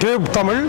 Tube Tamil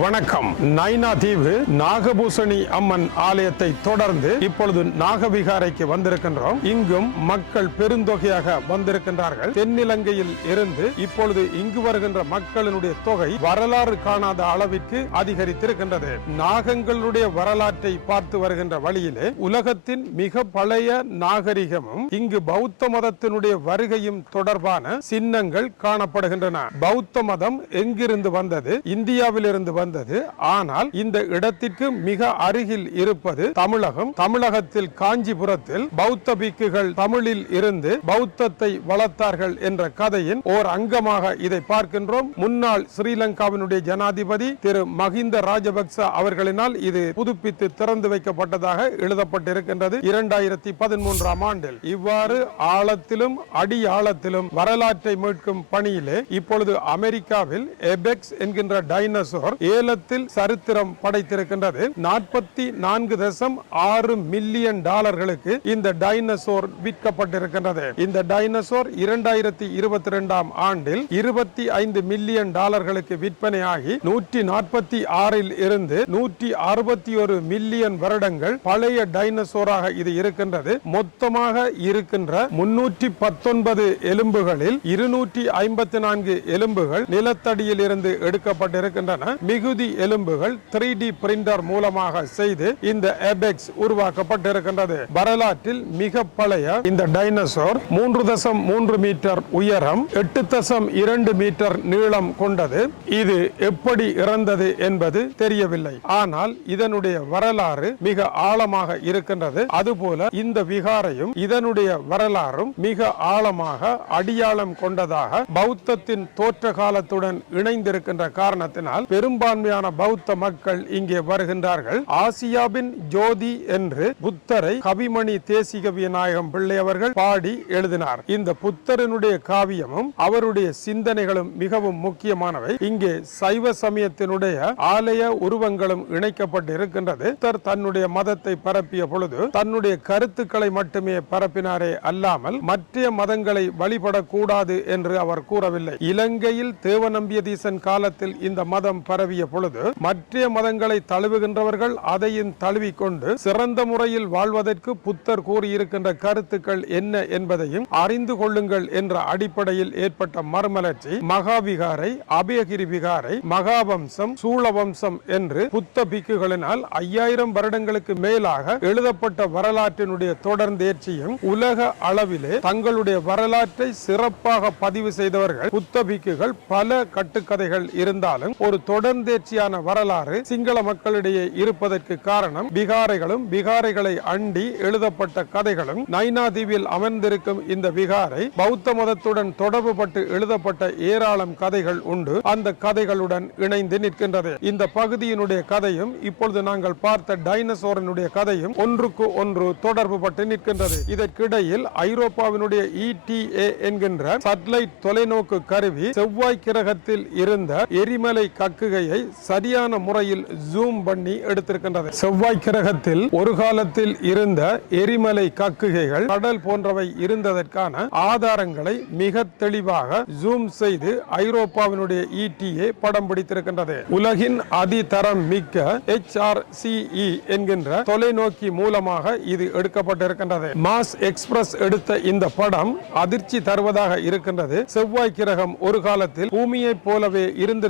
வணக்கம். நைனா தீவு நாகபூசணி அம்மன் ஆலயத்தை தொடர்ந்து இப்பொழுது நாகவிகாரைக்கு வந்திருக்கின்றோம். இங்கும் மக்கள் பெருந்தொகையாக வந்திருக்கின்றார்கள். தென்னிலங்கையில் இருந்து இப்பொழுது இங்கு வருகின்ற மக்களினுடைய தொகை வரலாறு காணாத அளவிற்கு அதிகரித்திருக்கின்றது. நாகங்களுடைய வரலாற்றை பார்த்து வருகின்ற வழியிலே உலகத்தின் மிக பழைய நாகரிகமும் இங்கு பௌத்த மதத்தினுடைய வருகையும் தொடர்பான சின்னங்கள் காணப்படுகின்றன. பௌத்த மதம் எங்கிருந்து வந்தது? இந்தியாவில் இருந்து வந்தது. ஆனால் இந்த இடத்திற்கு மிக அருகில் இருப்பது தமிழகம். தமிழகத்தில் காஞ்சிபுரத்தில் பௌத்த பிக்குகள் தமிழில் இருந்து பௌத்தத்தை வளர்த்தார்கள் என்ற கதையின் ஓர் அங்கமாக இதை பார்க்கின்றோம். முன்னாள் ஸ்ரீலங்காவினுடைய ஜனாதிபதி திரு மஹிந்த ராஜபக்ச அவர்களினால் இது புதுப்பித்து திறந்து வைக்கப்பட்டதாக எழுதப்பட்டிருக்கின்றது. இரண்டாயிரத்தி பதிமூன்றாம் ஆண்டில் இவ்வாறு ஆழத்திலும் அடி ஆழத்திலும் வரலாற்றை மீட்கும் பணியிலே இப்பொழுது அமெரிக்காவில் எபெக்ஸ் என்கின்ற டைனோசர் ஏலத்தில் சரித்திரம் படைத்திருக்கின்றது. நாற்பத்தி நான்கு தசம் ஆறு மில்லியன் டாலர்களுக்கு இந்த டைனோசோர் விற்கப்பட்டிருக்கின்றது. இந்த டைனோசோர் இரண்டாயிரத்தி இருபத்தி ரெண்டாம் ஆண்டில் இருபத்தி ஐந்து மில்லியன் டாலர்களுக்கு விற்பனையாகி நூற்றி நாற்பத்தி ஆறில் இருந்து நூற்றி அறுபத்தி ஒரு மில்லியன் வருடங்கள் பழைய டைனோசோராக இது இருக்கின்றது. மொத்தமாக இருக்கின்ற முன்னூற்றி பத்தொன்பது எலும்புகளில் இருநூற்றி ஐம்பத்தி நான்கு எலும்புகள் நிலத்தடியில் இருந்து எடுக்க உருவாக்கப்பட்டிருக்கின்றன மிகுதி எலும்புகள் த்ரீ டி பிரிண்டர் மூலமாக செய்து இந்த எபெக்ஸ் உருவாக்கப்பட்டிருக்கின்றது. வரலாற்றில் மிக பழைய இந்த டைனசோர் மூன்று தசம் மூன்று மீட்டர் உயரம் எட்டு தசம் இரண்டு மீட்டர் நீளம் கொண்டது. இது எப்படி இறந்தது என்பது தெரியவில்லை. ஆனால் இதனுடைய வரலாறு மிக ஆழமாக இருக்கின்றது. அதுபோல இந்த விகாரையும் இதனுடைய வரலாறும் மிக ஆழமாக அடியாளம் கொண்டதாக பௌத்தத்தின் தோற்ற காலத்துடன் இணைந்திருக்கின்ற காரணத்தினால் பெரும்பான்மையான பௌத்த மக்கள் இங்கே வருகின்றார்கள். ஆசியாவின் ஜோதி என்று புத்தரை கவிமணி தேசிக விநாயகம் பிள்ளை அவர்கள் பாடி எழுதினார். இந்த புத்தரனுடைய காவியமும் அவருடைய சிந்தனைகளும் மிகவும் முக்கியமானவை. இங்கே சைவ சமயத்தினுடைய ஆலய உருவங்களும் இணைக்கப்பட்டு இருக்கின்றது புத்தர் தன்னுடைய மதத்தை பரப்பிய பொழுது தன்னுடைய கருத்துக்களை மட்டுமே பரப்பினாரே அல்லாமல் மற்ற மதங்களை வழிபடக்கூடாது என்று அவர் கூறவில்லை. இலங்கையில் தேவநம்பியதீசன் காலத்தில் இந்த மதம் பரவிய பொழுது மற்ற மதங்களை தழுவுகின்றவர்கள் அதையும் தழுவிக்கொண்டு சிறந்த முறையில் வாழ்வதற்கு புத்தர் கூறியிருக்கின்ற கருத்துக்கள் என்ன என்பதையும் அறிந்து கொள்ளுங்கள் என்ற அடிப்படையில் ஏற்பட்ட மறுமலர்ச்சி மகாவிகாரை அபயகிரி விகாரை மகாவம்சம் சூழவம்சம் என்று புத்த பிக்குகளினால் ஐயாயிரம் வருடங்களுக்கு மேலாக எழுதப்பட்ட வரலாற்றினுடைய தொடர்ந்தேர்ச்சியும் உலக அளவிலே தங்களுடைய வரலாற்றை சிறப்பாக பதிவு செய்தவர்கள் புத்த பிக்குகள் பல கட்டுக்கதைகள் இருந்த இருந்தாலும் ஒரு தொடர்ந்தேர்ச்சியான வரலாறு சிங்கள மக்களிடையே இருப்பதற்கு காரணம் பிகாரைகளும் பிகாரைகளை அண்டி எழுதப்பட்ட கதைகளும் நைனா தீவில் அமர்ந்திருக்கும் இந்த விகாரை பௌத்த மதத்துடன் தொடர்புபட்டு எழுதப்பட்ட ஏராளம் கதைகள் உண்டு. அந்த கதைகளுடன் இணைந்து நிற்கின்றது. இந்த பகுதியினுடைய கதையும் இப்பொழுது நாங்கள் பார்த்த டைனசோரனுடைய கதையும் ஒன்றுக்கு ஒன்று தொடர்பு பட்டு நிற்கின்றது. இதற்கிடையில் ஐரோப்பாவினுடைய இடிஏ என்கின்ற சட்லைட் தொலைநோக்கு கருவி செவ்வாய் கிரகத்தில் இருந்த எரிமலை கக்குகையை சரியான முறையில் ஜூம் பண்ணி எடுத்திருக்கின்றது. செவ்வாய் கிரகத்தில் ஒரு காலத்தில் இருந்த எரிமலை கக்குகைகள் கடல் போன்றவை இருந்ததற்கான ஆதாரங்களை மிக தெளிவாக ஜூம் செய்து ஐரோப்பாவினுடைய இடிஏ படம் பிடித்திருக்கின்றது. உலகின் அதிதரம் மிக்க HRCE என்கின்ற தொலைநோக்கி மூலமாக இது எடுக்கப்பட்டிருக்கின்றது. மாஸ் எக்ஸ்பிரஸ் எடுத்த இந்த படம் அதிர்ச்சி தருவதாக இருக்கின்றது. செவ்வாய் கிரகம் ஒரு காலத்தில் பூமியைப் போலவே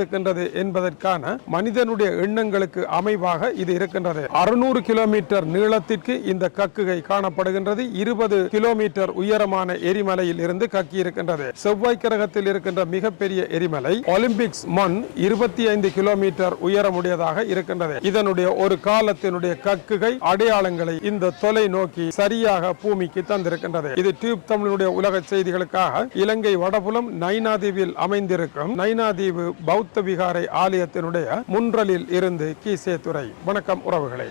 இருக்கின்றது என்பதற்கான மனிதனுடைய எண்ணங்களுக்கு அமைவாக இது இருக்கின்றது. அறுநூறு கிலோமீட்டர் நீளத்திற்கு இந்த கக்குகை காணப்படுகின்றது. இருபது கிலோமீட்டர் உயரமான எரிமலையில் இருந்து கக்கி இருக்கின்றது. செவ்வாய் கிரகத்தில் இருக்கின்ற மிகப்பெரிய எரிமலை ஒலிம்பிக்ஸ் மண் இருபத்தி ஐந்து கிலோமீட்டர் உயரமுடையதாக இருக்கின்றது. இதனுடைய ஒரு காலத்தினுடைய கக்குகை அடையாளங்களை இந்த தொலை நோக்கி சரியாக பூமிக்கு தந்திருக்கின்றது. இது டியூப் தமிழுடைய உலக செய்திகளுக்காக இலங்கை வடபுலம் நைனாதீவில் அமைந்திருக்கும் நைனாதீவு பௌத்த விகாரை ஆலயத்தினுடைய முன்றலில் இருந்து கீசே துறை வணக்கம் உறவுகளே.